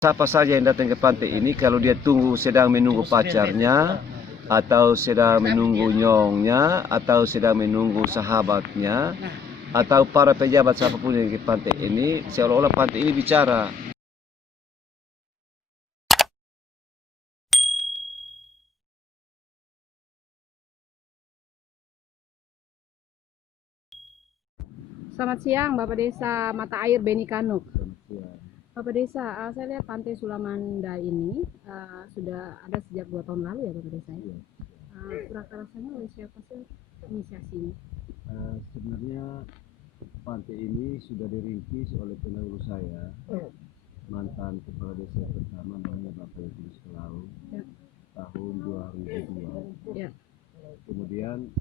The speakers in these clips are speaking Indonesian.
Siapa saja yang datang ke pantai ini, kalau dia sedang menunggu pacarnya, atau sedang menunggu nyongnya, atau sedang menunggu sahabatnya, atau para pejabat siapapun yang ke pantai ini, seolah-olah pantai ini bicara. Selamat siang, Bapak Desa Mata Air Beni Kanuk. Selamat siang. Bapak Desa, saya lihat Pantai Sulamanda ini sudah ada sejak 2 tahun lalu ya, Bapak Desa. Iya. Rasanya oleh siapa sih inisiasinya? Sebenarnya pantai ini sudah dirintis oleh pendahulu saya, mantan kepala desa pertama namanya Bapak Yusuf Kelau, Ya. tahun 2002. Ya. Kemudian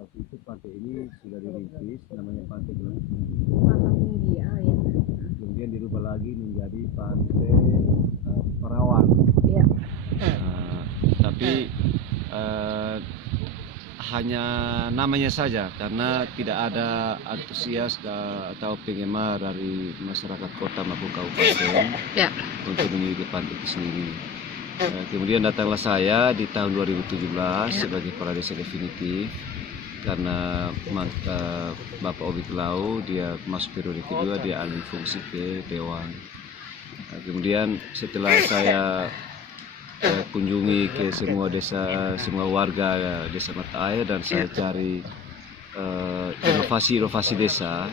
waktu itu pantai ini sudah dirintis namanya Pantai Gunung Pantai Tinggi ya. Kemudian dirubah lagi menjadi Pantai Perawan. Ya. Tapi hanya namanya saja, karena tidak ada antusias atau penggemar dari masyarakat kota maupun kabupaten Ya. untuk memiliki pantai itu sendiri. Kemudian datanglah saya di tahun 2017 sebagai kepala desa definitif, karena Bapak Obi Kelau dia masuk periode kedua, dia alih fungsi ke Dewan. Kemudian setelah saya kunjungi ke semua desa, semua warga desa Mata Air, dan saya cari inovasi desa,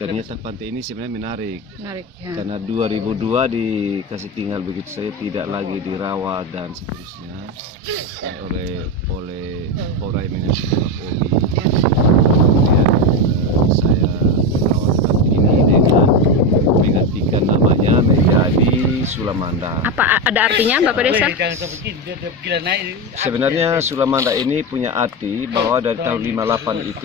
ternyata pantai ini sebenarnya menarik. Menarik ya. Karena 2002 dikasih tinggal begitu saja, tidak lagi dirawat dan seterusnya oleh orang yang mengerti Pak Obi. Kemudian saya merawat pantai ini dengan menggantikan namanya menjadi Sulamanda. Apa ada artinya, Bapak Desa? Sebenarnya Sulamanda ini punya arti bahwa dari tahun 58 itu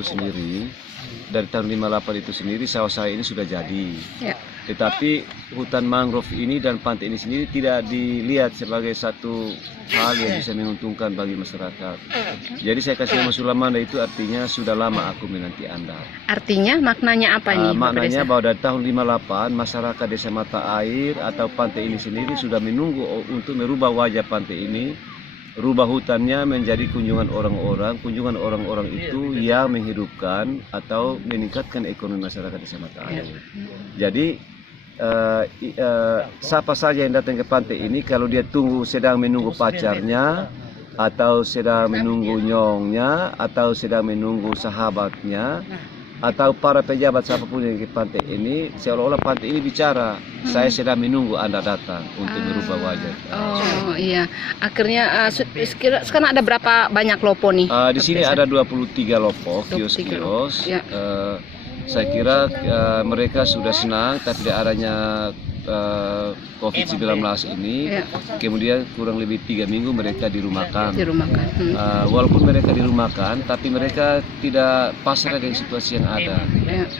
sendiri, sawah-sawah ini sudah jadi. Ya. Tetapi hutan mangrove ini dan pantai ini sendiri tidak dilihat sebagai satu hal yang bisa menguntungkan bagi masyarakat. Jadi saya kasih nama Sulamanda itu artinya sudah lama aku menanti Anda. Artinya maknanya apa nih? Maknanya bahwa dari tahun 58 masyarakat desa Mata Air atau pantai ini sendiri sudah menunggu untuk merubah wajah pantai ini, rubah hutannya menjadi kunjungan orang-orang itu yang menghidupkan atau meningkatkan ekonomi masyarakat desa Mata Air. Jadi siapa saja yang datang ke pantai ini, kalau dia sedang menunggu pacarnya, atau sedang menunggu nyongnya, atau sedang menunggu sahabatnya, atau para pejabat siapapun yang ke pantai ini, seolah-olah pantai ini bicara. Saya sedang menunggu Anda datang untuk merubah wajah. Oh iya, akhirnya sekarang ada berapa banyak lopo nih? Di sini ada 23 lopo, kios-kios. Ya. Saya kira mereka sudah senang, tapi adanya COVID-19 ini, kemudian kurang lebih 3 minggu mereka dirumahkan. Walaupun mereka dirumahkan, tapi mereka tidak pasrah dengan situasi yang ada.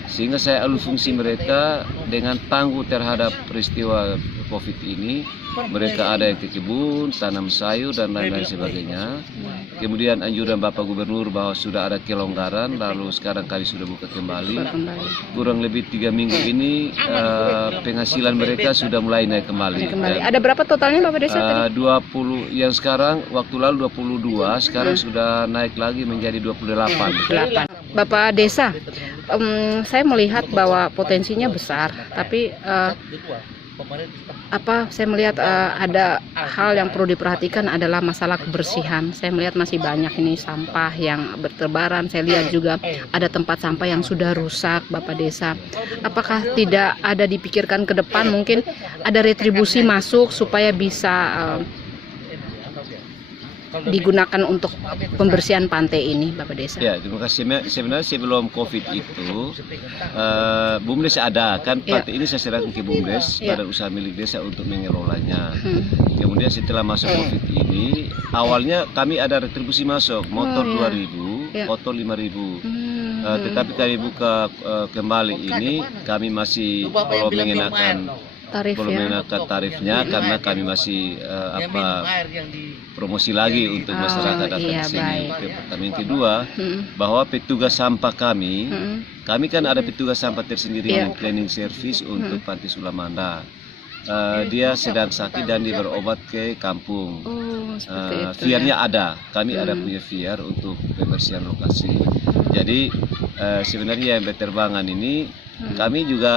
Sehingga saya alih fungsi mereka dengan tangguh terhadap peristiwa COVID ini. Mereka ada yang ke kebun, tanam sayur dan lain-lain sebagainya. Kemudian anjuran Bapak Gubernur bahwa sudah ada kelonggaran, lalu sekarang kami sudah buka kembali. Kurang lebih 3 minggu ini penghasilan mereka sudah mulai naik kembali. Ada berapa totalnya Bapak Desa tadi? 20 yang sekarang, waktu lalu 22, sekarang sudah naik lagi menjadi 28. Bapak Desa, saya melihat bahwa potensinya besar, tapi saya melihat ada hal yang perlu diperhatikan adalah masalah kebersihan. Saya melihat masih banyak ini sampah yang berterbaran. Saya lihat juga ada tempat sampah yang sudah rusak, Bapak Desa. Apakah tidak ada dipikirkan ke depan, mungkin ada retribusi masuk supaya bisa digunakan untuk pembersihan pantai ini, Bapak Desa? Ya, terima kasih. Sebenarnya sebelum COVID itu, BUMDes ada, kan pantai ini saya serahkan ke BUMDes, badan usaha milik desa untuk mengelolanya. Kemudian setelah masuk COVID ini, awalnya kami ada retribusi masuk, motor 2.000, motor 5.000. Tetapi kami buka kembali ini, kami masih belum mengenakan tarifnya, karena kami masih promosi lagi untuk masyarakat datang ke sini. Yang kedua, bahwa petugas sampah kami kan ada petugas sampah tersendiri, cleaning service untuk Pantai Sulamanda. dia sedang sakit dan dia berobat ke kampung. Oh, seperti itu. Viarnya ada, kami ada punya viar untuk pembersihan lokasi. Jadi sebenarnya yang berterbangan ini kami juga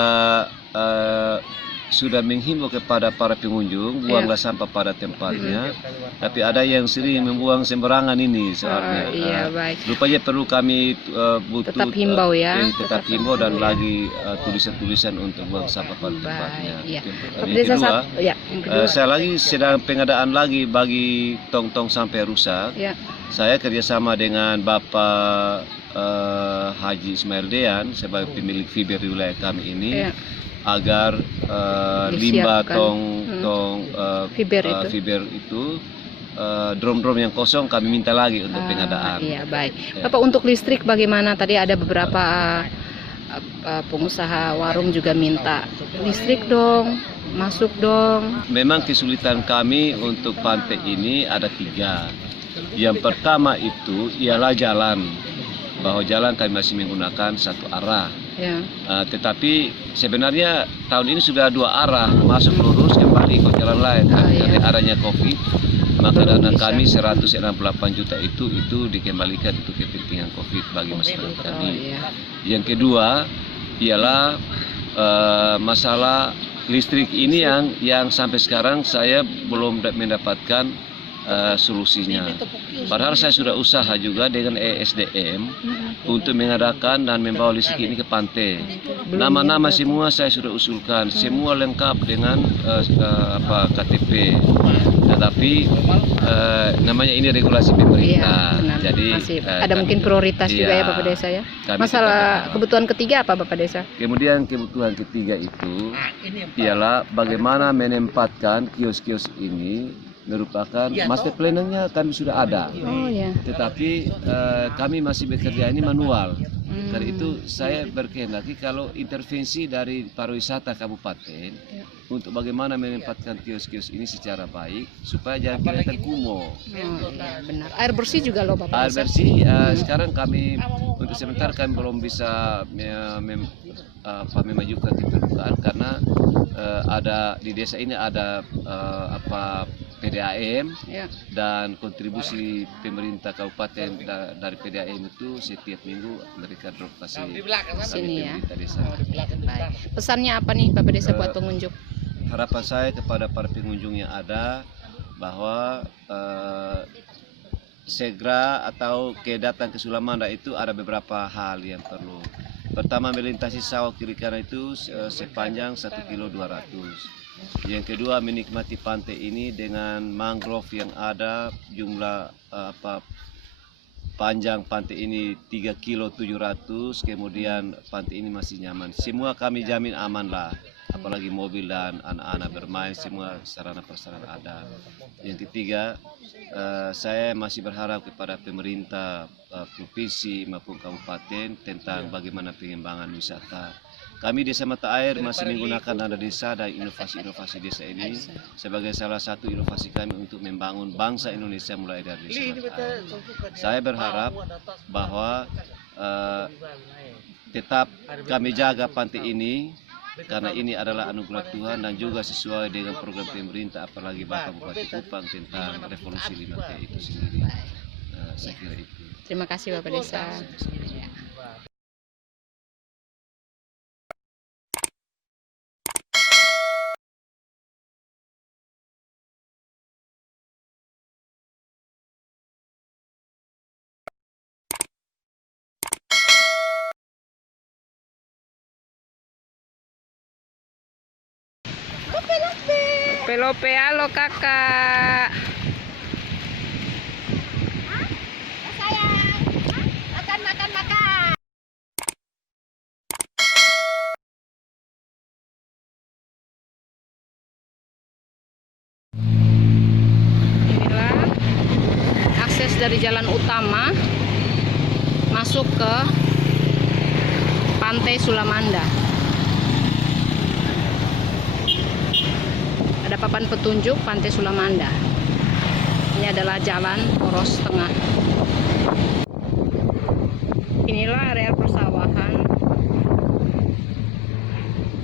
sudah menghimbau kepada para pengunjung buanglah sampah pada tempatnya, tapi ada yang sering membuang sembarangan ini soalnya. Iya, baik. Rupanya perlu kami butuh Tetap himbau ya. tetap himbau dan lagi tulisan-tulisan untuk buang sampah pada tempatnya. Iya. Yang kedua, saya lagi sedang pengadaan lagi bagi tong-tong sampai rusak. Ya. Saya kerjasama dengan Bapak Haji Ismail Dean sebagai pemilik fiber di wilayah kami ini. Ya. Agar limbah fiber itu drum-drum yang kosong kami minta lagi untuk pengadaan. Iya, baik. Bapak, untuk listrik bagaimana? Tadi ada beberapa pengusaha warung juga minta listrik dong, masuk dong. Memang kesulitan kami untuk pantai ini ada 3. Yang pertama itu ialah jalan, bahwa jalan kami masih menggunakan satu arah. Ya. Tetapi sebenarnya tahun ini sudah 2 arah, masuk lurus kembali ke jalan lain. Karena arahnya COVID, maka dana kami 168 juta itu dikembalikan untuk kepentingan COVID bagi masyarakat tadi. Yang kedua ialah masalah listrik ini yang sampai sekarang saya belum mendapatkan solusinya. Padahal saya sudah usaha juga dengan ESDM untuk mengadakan dan membawa listrik ini ke pantai. Nama-nama semua saya sudah usulkan, semua lengkap dengan KTP. Tetapi namanya ini regulasi pemerintah. Iya, jadi ada mungkin prioritas juga ya Bapak Desa ya. Masalah kebutuhan ketiga apa Bapak Desa? Kemudian kebutuhan ketiga itu ialah bagaimana menempatkan kios-kios ini merupakan master plan-nya kami sudah ada. Tetapi kami masih bekerja ini manual. Karena itu saya berkehendaki kalau intervensi dari pariwisata kabupaten untuk bagaimana menempatkan kios-kios ini secara baik supaya jangan kelihatan kumuh. Benar. Air bersih juga loh Bapak. Air bersih sekarang kami untuk sementara kami belum bisa memajukan ke permukaan karena ada di desa ini ada PDAM dan kontribusi pemerintah kabupaten dari PDAM itu setiap minggu mereka drop kasih sini ya. Desa. Baik. Pesannya apa nih Bapak Desa buat pengunjung? Harapan saya kepada para pengunjung yang ada bahwa segera atau datang ke Sulamanda itu ada beberapa hal yang perlu. Pertama, melintasi sawah kiri kanan itu sepanjang 1,2 km. Yang kedua, menikmati pantai ini dengan mangrove yang ada, jumlah panjang pantai ini 3,7 km, kemudian pantai ini masih nyaman. Semua kami jamin aman lah, apalagi mobil dan anak-anak bermain, semua sarana prasarana ada. Yang ketiga, saya masih berharap kepada pemerintah provinsi maupun kabupaten tentang bagaimana pengembangan wisata. Kami Desa Mata Air masih menggunakan dana desa dan inovasi-inovasi desa ini sebagai salah satu inovasi kami untuk membangun bangsa Indonesia mulai dari Desa Mata Air. Saya berharap bahwa tetap kami jaga pantai ini karena ini adalah anugerah Tuhan dan juga sesuai dengan program pemerintah, apalagi Bapak Bupati Kupang tentang revolusi 5T itu sendiri. Saya kira itu. Terima kasih Bapak Desa. Lope, halo kakak. Sayang, makan. Inilah akses dari jalan utama masuk ke Pantai Sulamanda. Ada papan petunjuk Pantai Sulamanda. Ini adalah jalan poros tengah. Inilah area persawahan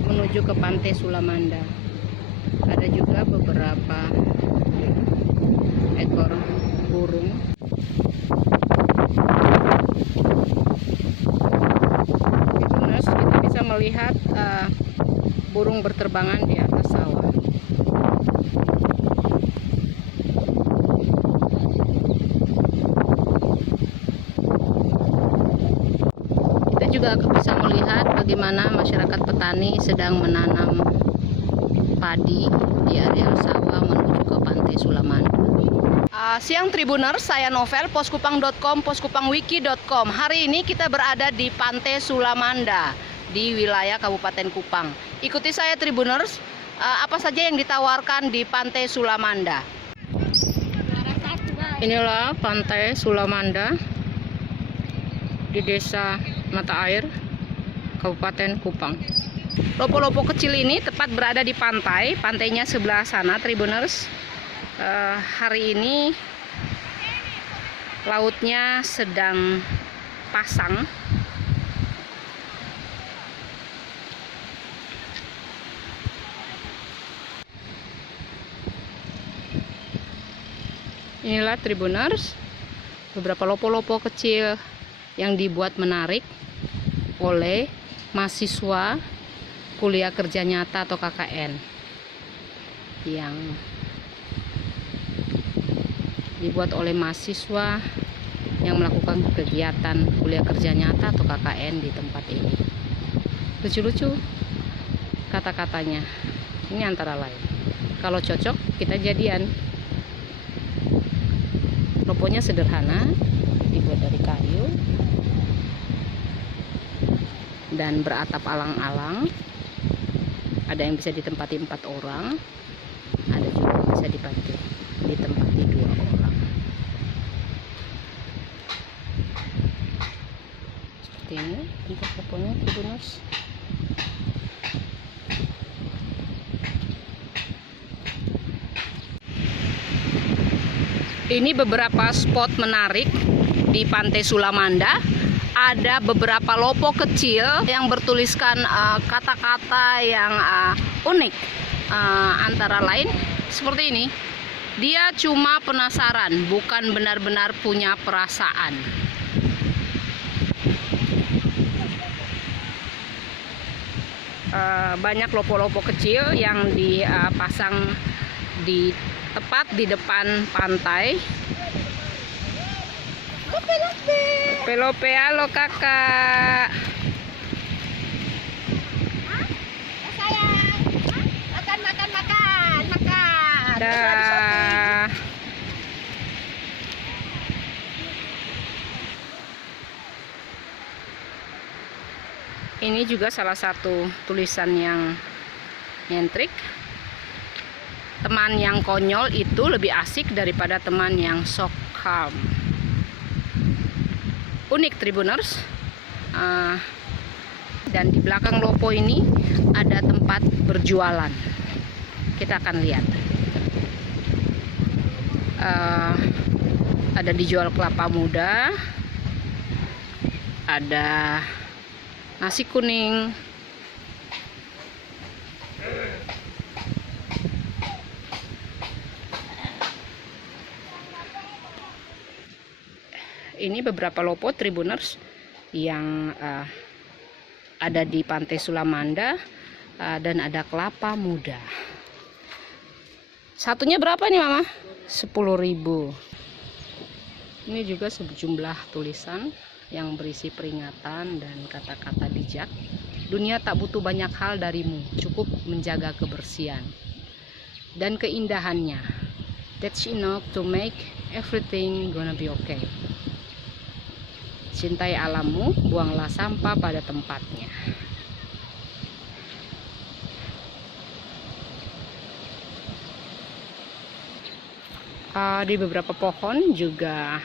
menuju ke Pantai Sulamanda. burung berterbangan di atas sawah. Kita juga bisa melihat bagaimana masyarakat petani sedang menanam padi di area sawah menuju ke Pantai Sulamanda. Siang Tribuners, saya Novel, poskupang.com, poskupangwiki.com. Hari ini kita berada di Pantai Sulamanda di wilayah Kabupaten Kupang. Ikuti saya Tribuners, apa saja yang ditawarkan di Pantai Sulamanda. Inilah Pantai Sulamanda di Desa Mata Air, Kabupaten Kupang. Lopo-lopo kecil ini tepat berada di pantai, pantainya sebelah sana Tribuners. Hari ini lautnya sedang pasang. Inilah Tribuners, beberapa lopo-lopo kecil yang dibuat menarik oleh mahasiswa kuliah kerja nyata atau KKN yang dibuat oleh mahasiswa yang melakukan kegiatan kuliah kerja nyata atau KKN di tempat ini. Lucu-lucu kata-katanya. Ini antara lain, kalau cocok kita jadian. Loponya sederhana, dibuat dari kayu dan beratap alang-alang. Ada yang bisa ditempati 4 orang, ada juga yang bisa ditempati 2 orang. Seperti ini bentuk loponya Tribuners. Ini beberapa spot menarik di Pantai Sulamanda. Ada beberapa lopo kecil yang bertuliskan kata-kata yang unik. Antara lain seperti ini. Dia cuma penasaran, bukan benar-benar punya perasaan. Banyak lopo-lopo kecil yang dipasang di tepat di depan pantai. Lope-lope, halo kakak. Sayang, makan. Dah. Ini juga salah satu tulisan yang nyentrik. Teman yang konyol itu lebih asik daripada teman yang sok calm. Unik Tribuners. Dan di belakang lopo ini ada tempat berjualan. Kita akan lihat. Ada dijual kelapa muda, ada nasi kuning, ini beberapa lopo Tribuners yang ada di Pantai Sulamanda, dan ada kelapa muda. Satunya berapa nih Mama? 10.000. Ini juga sejumlah tulisan yang berisi peringatan dan kata-kata bijak. Dunia tak butuh banyak hal darimu, cukup menjaga kebersihan dan keindahannya. That's enough to make everything gonna be okay. Cintai alammu, buanglah sampah pada tempatnya. Di beberapa pohon juga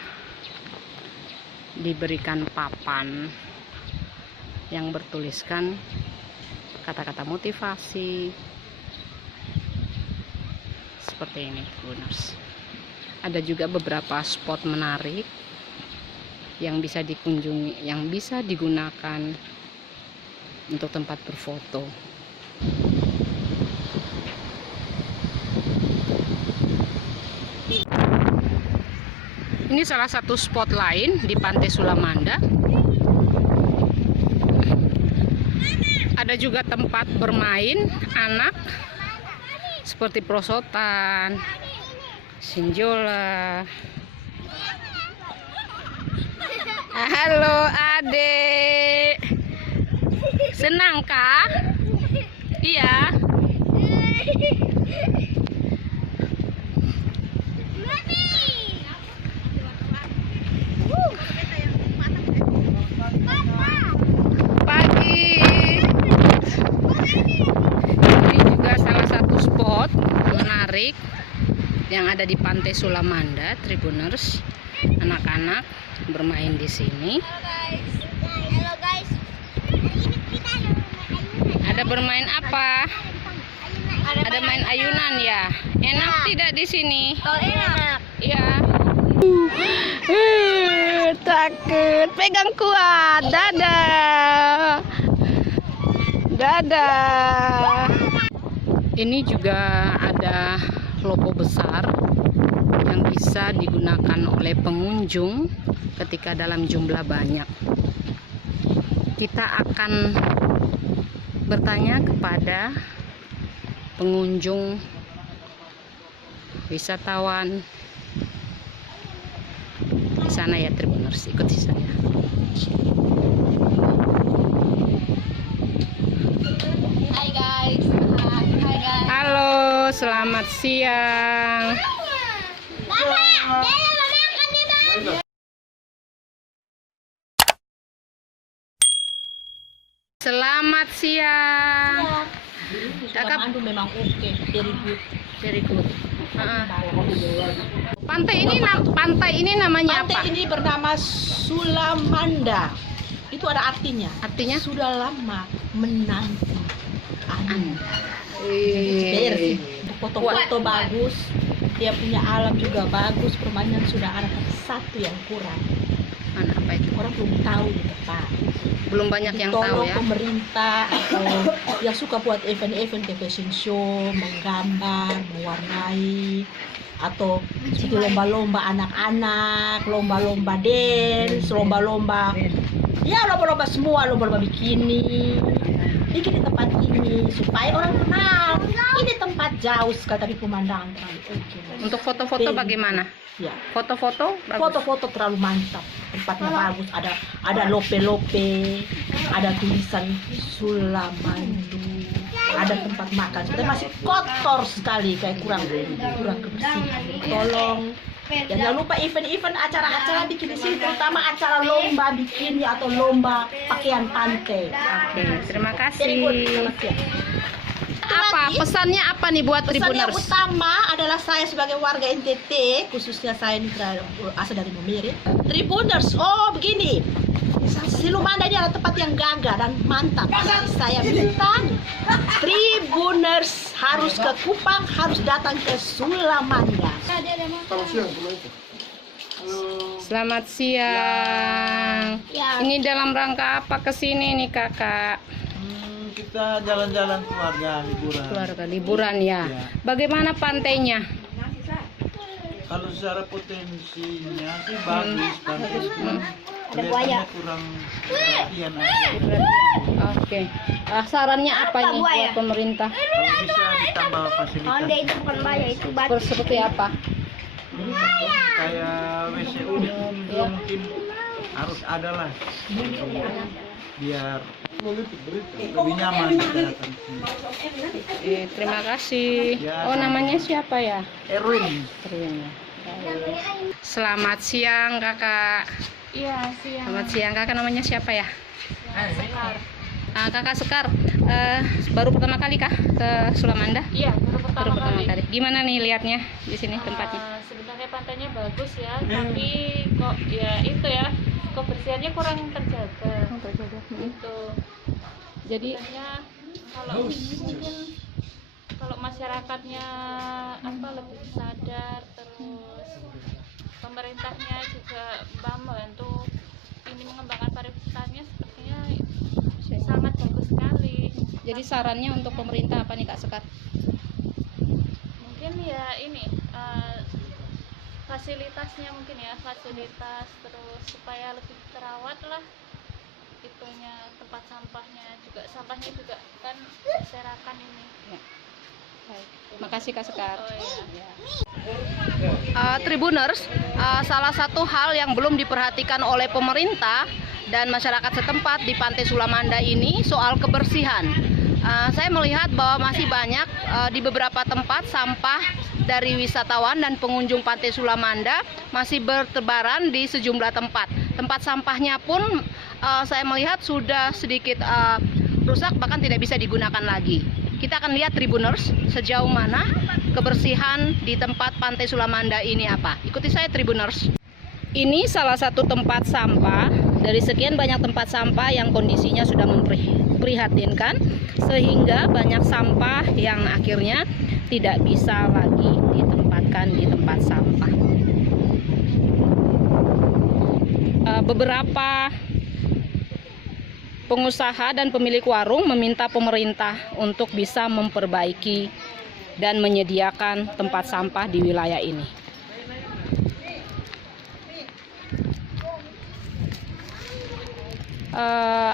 diberikan papan yang bertuliskan kata-kata motivasi seperti ini, Tribuners. Ada juga beberapa spot menarik yang bisa dikunjungi, yang bisa digunakan untuk tempat berfoto. Ini salah satu spot lain di Pantai Sulamanda. Ada juga tempat bermain anak seperti perosotan, sinjola. Halo Adek, senang kah? Iya. Pagi. Ini juga salah satu spot menarik yang ada di Pantai Sulamanda, Tribuners. Anak-anak bermain di sini. Halo guys. Ini kita Ada bermain apa? Ada main ayunan ya. Enak tidak di sini? Oh, enak. Iya. Takut. Pegang kuat. Dadah. Dadah. Ini juga ada logo besar yang bisa digunakan oleh pengunjung ketika dalam jumlah banyak. Kita akan bertanya kepada pengunjung, wisatawan di sana ya, Tribuners, ikuti saya. Hai guys. Hai guys. Halo, selamat siang. Selamat siang. Kakak memang oke, very good. Pantai ini namanya apa? Pantai ini bernama Sulamanda. Itu ada artinya. Artinya Sudah lama menanti Anda. Eh, Foto-foto bagus, dia punya alam juga bagus, permainan sudah ada, tapi satu yang kurang. mana apa itu? Orang belum tahu di depan. Belum banyak yang tahu Tolong ya. pemerintah atau yang suka buat event-event kayak fashion show, menggambar, mewarnai, atau seperti lomba-lomba anak-anak, lomba-lomba dance, lomba-lomba semua, lomba-lomba bikini, bikin di tempat ini supaya orang kenal ini tempat jauh sekali tapi pemandangan terlalu oke. Untuk foto-foto bagaimana? Ya, Foto-foto bagus. foto-foto terlalu mantap, tempatnya bagus, ada lope-lope, ada tulisan Sulamandu, ada tempat makan, tapi masih kotor sekali, kayak kurang kebersihan. Tolong, dan jangan lupa event-event acara-acara bikin di sini, terutama acara lomba bikini atau lomba pakaian pantai. Oke, terima Jadi buat kasih. selamat siang. Apa pesannya apa nih buat Pesan yang Tribuners? utama adalah saya sebagai warga NTT, khususnya saya ini asal dari Momere. Tribuners, oh begini, Silumanda ini adalah tempat yang gagah dan mantap. Jadi saya minta Tribuners harus ke Kupang, harus datang ke Sulamanda. Selamat siang. Ya. Ini dalam rangka apa kesini nih kakak? Kita jalan-jalan keluarga liburan. Keluarga liburan ya. Ya. Bagaimana pantainya? Kalau secara potensinya sih bagus, bagus. Kelihatannya kurang perhatian aja. Oke. Sarannya apa nih buat pemerintah? Kalau bisa ditambah fasilitas itu bukan buaya, itu batu. Seperti apa? kayak WC umum juga mungkin harus ada lah, biar lebih nyaman kita datang ke sini. Terima kasih. Ya, Oh, namanya siapa ya? Erwin. Erwin ya. Selamat siang kakak. Iya, siang. Selamat siang kakak, namanya siapa ya? Kakak Sekar, baru pertama kali kah ke Sulamanda? Iya, Baru pertama kali. Gimana nih lihatnya di sini tempatnya? Sebenarnya pantainya bagus ya, tapi kok ya itu ya, kebersihannya kurang terjaga. Gitu. Jadi Sebenarnya kalau mungkin kalau masyarakatnya apa lebih sadar, terus pemerintahnya juga membantu ini mengembangkan pariwisatanya, sepertinya sangat bagus sekali. jadi sarannya untuk pemerintah apa nih Kak Sekar? Mungkin ya ini fasilitasnya mungkin ya, fasilitas terus supaya lebih terawat lah itu. waktunya tempat sampahnya juga, sampahnya juga kan berserakan ini. Ya. Baik. Makasih Kak Sekar. Oh iya. Tribuners, salah satu hal yang belum diperhatikan oleh pemerintah dan masyarakat setempat di Pantai Sulamanda ini soal kebersihan. Saya melihat bahwa masih banyak di beberapa tempat sampah dari wisatawan dan pengunjung Pantai Sulamanda masih bertebaran di sejumlah tempat. Tempat sampahnya pun saya melihat sudah sedikit rusak, bahkan tidak bisa digunakan lagi. Kita akan lihat Tribuners sejauh mana kebersihan di tempat Pantai Sulamanda ini apa. Ikuti saya Tribuners. Ini salah satu tempat sampah dari sekian banyak tempat sampah yang kondisinya sudah memprihatinkan, sehingga banyak sampah yang akhirnya tidak bisa lagi ditempatkan di tempat sampah. Beberapa pengusaha dan pemilik warung meminta pemerintah untuk bisa memperbaiki dan menyediakan tempat sampah di wilayah ini.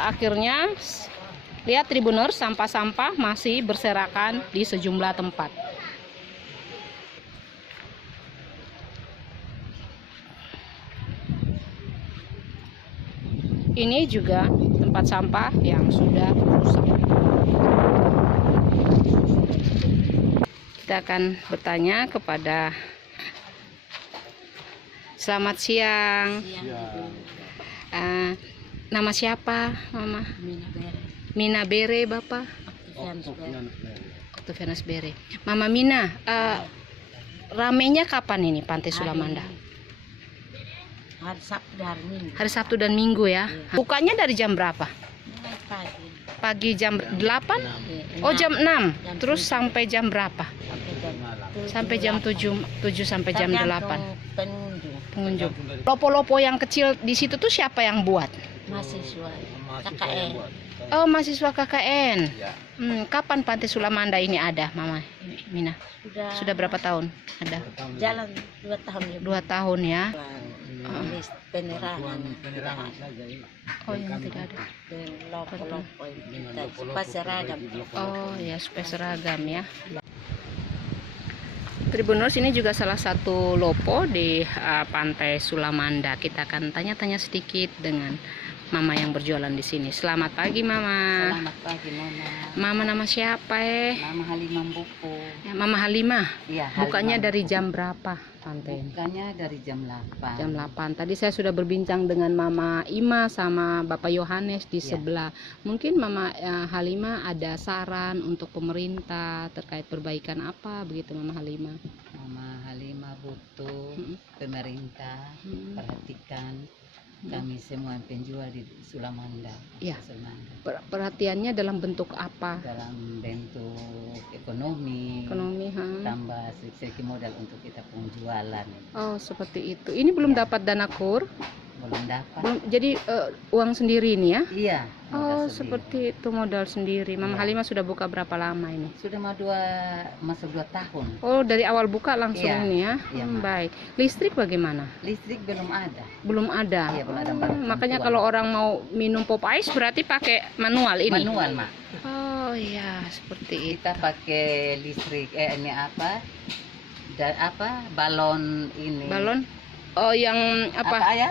Akhirnya lihat Tribuners, sampah-sampah masih berserakan di sejumlah tempat. Ini juga tempat sampah yang sudah rusak. Kita akan bertanya kepada selamat siang. Nama siapa, Mama? Mina Bere, Bapak? Oktavianus Bere. Mama Mina, ramenya kapan ini Pantai Sulamanda? Hari Sabtu dan Minggu. Hari Sabtu dan Minggu ya. Bukanya dari jam berapa? Pagi. Pagi jam 8? Oh, jam 6. Terus sampai jam berapa? Sampai jam 7 sampai jam 8. Pengunjung. Lopo-lopo yang kecil di situ tuh siapa yang buat? Mahasiswa KKN. Oh, mahasiswa KKN. Kapan Pantai Sulamanda ini ada, Mama Mina? Sudah berapa tahun ada? Jalan 2 tahun ya. 2 tahun ya. Penerangan. Oh, yang tidak ada. Lopo-lopo supaya seragam. Oh ya, supaya seragam ya. Tribuners, ini juga salah satu lopo di Pantai Sulamanda. Kita akan tanya-tanya sedikit dengan Mama yang berjualan di sini. Selamat pagi, Mama. Selamat pagi, Nona. Mama nama siapa Mama Halimah Buku. Ya, Mama Halimah. Iya, Bukanya dari jam berapa pantai ini? Bukanya dari jam 8. Jam 8. Tadi saya sudah berbincang dengan Mama Ima sama Bapak Yohanes di sebelah. Mungkin Mama Halimah ada saran untuk pemerintah terkait perbaikan apa begitu, Mama Halimah? Mama Halimah butuh pemerintah perhatikan kami semua penjual di Sulamanda. Ya. Sulamanda. Perhatiannya dalam bentuk apa? Dalam bentuk ekonomi. Tambah segi modal untuk kita penjualan. Oh, seperti itu. Ini belum dapat dana kur? Belum dapat. Jadi uang sendiri ini ya? Iya. Oh, seperti itu, modal sendiri. Mama Halimah sudah buka berapa lama ini? Sudah masuk 2 tahun. Oh, dari awal buka langsung ini ya? Iya, baik. Listrik bagaimana? Listrik belum ada. Belum ada. Iya, belum ada. Makanya kalau orang mau minum pop ice berarti pakai manual ini? Manual, Mak. Oh iya, seperti itu. Kita pakai listrik ini apa? Dan balon ini. Balon? Oh, yang apa ya?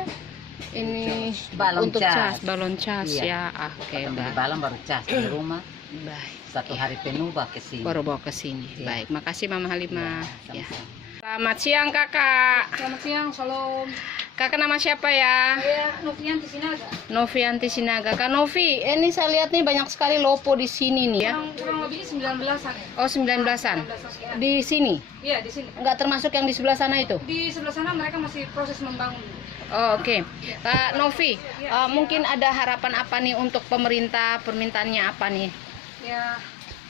Ini balon untuk cas. Balon cas Iya. ya. Oke, Beli baik. balon baru cas di rumah. Baik. 1 hari penuh bawa ke sini. Baru bawa ke sini. Iya. Baik, makasih Mama Halimah. Ya, Ya. sama-sama. Selamat siang, Kakak. Selamat siang, salam. Kakak nama siapa ya? Saya Novianti Sinaga. Novianti Sinaga. Kak Novi, ini saya lihat nih banyak sekali lopo di sini nih ya. Kurang lebih 19-an ya. Oh, 19-an. Di sini? Iya, di sini. Enggak termasuk yang di sebelah sana itu? Di sebelah sana mereka masih proses membangun. Oh, oke. Kak Novi, mungkin ada harapan apa nih untuk pemerintah? Permintaannya apa nih? Ya,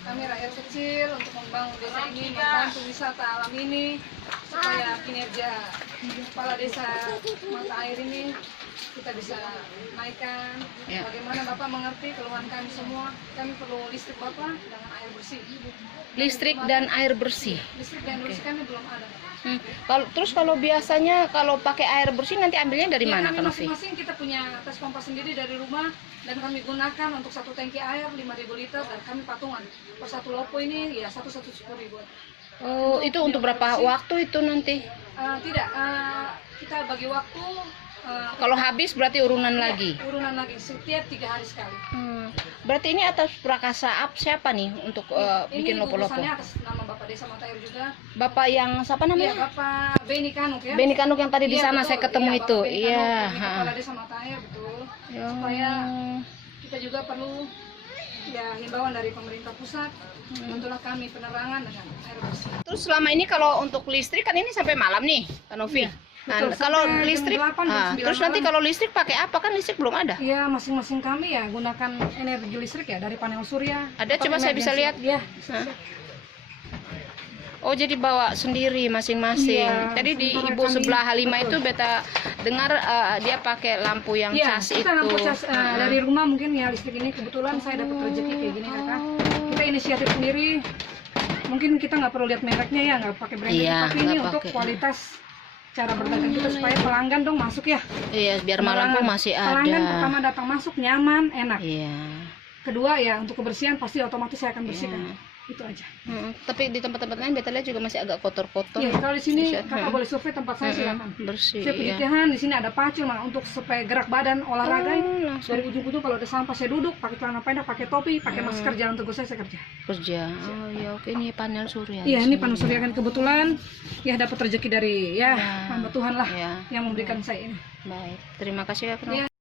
kami rakyat kecil untuk membangun desa ini, membantu wisata alam ini supaya kinerja kepala desa mata air ini kita bisa naikkan. Ya. Bagaimana Bapak mengerti keluhan kami semua? Kami perlu listrik Bapak dengan air bersih. Listrik dan air bersih. Listrik dan air bersih kami belum ada. Kalau biasanya kalau pakai air bersih nanti ambilnya dari Ya, mana, kami Kak Novi? masing-masing kita punya tes pompa sendiri dari rumah. dan kami gunakan untuk satu tangki air 5.000 liter dan kami patungan per satu lopo ini ya 110.000. Oh, itu untuk berapa waktu itu nanti? Tidak, kita bagi waktu. Kalau habis berarti urunan lagi. Urunan lagi setiap 3 hari sekali. Berarti ini atas Prakasa Up siapa nih untuk bikin lopo-lopo? Ini atas nama Bapak Desa Mata Air juga. Bapak yang siapa namanya? Iya, Bapak Beni Kanuk ya. Beni Kanuk yang tadi di Iya, sana betul. saya ketemu Iya, itu. Bapak Beni Iya. Kanuk, ini Kepala Desa Mata Air betul. Supaya kita juga perlu ya himbauan dari pemerintah pusat. Bantulah kami penerangan dengan air bersih. Terus selama ini kalau untuk listrik kan ini sampai malam nih, Kak Novi. Nah, betul, kalau sampai listrik, jam 8, jam 9 terus nanti malam. kalau listrik pakai apa? Kan listrik belum ada. Iya, masing-masing kami ya gunakan energi listrik ya dari panel surya. Ada, coba saya bisa lihat. Iya. Oh, jadi bawa sendiri masing-masing. Iya, Tadi di sementara ibu kami- sebelah Halimah betul. itu beta dengar dia pakai lampu yang Iya, cas kita itu. lampu cas dari rumah mungkin ya listrik ini kebetulan saya dapat rezeki kayak gini kakak. Kita inisiatif sendiri. Mungkin kita nggak perlu lihat mereknya ya, nggak pakai brand, Iya, tapi ini nggak untuk pakai. kualitas cara berdagang kita supaya pelanggan dong masuk ya. Iya, biar malam pun masih ada. Pelanggan pertama datang masuk nyaman, enak. Iya. Kedua ya untuk kebersihan pasti otomatis saya akan bersihkan. Itu aja. Tapi di tempat-tempat lain beta lihat juga masih agak kotor-kotor. Iya, kalau di sini Bisa. kakak boleh survei tempat saya silakan. Bersih. Saya puji Iya. Tuhan di sini ada pacul Mak, untuk supaya gerak badan olahraga. Langsung Dari ujung-ujung kalau ada sampah saya duduk pakai celana pendek, pakai topi, pakai masker, jalan teguh saya kerja. kerja. Oh ya, oke, ini panel surya. Iya, di ini sini. panel surya kan kebetulan ya dapat rezeki dari ya hamba Tuhan lah Ya, yang memberikan saya ini. baik. Terima kasih ya, Kak. Iya.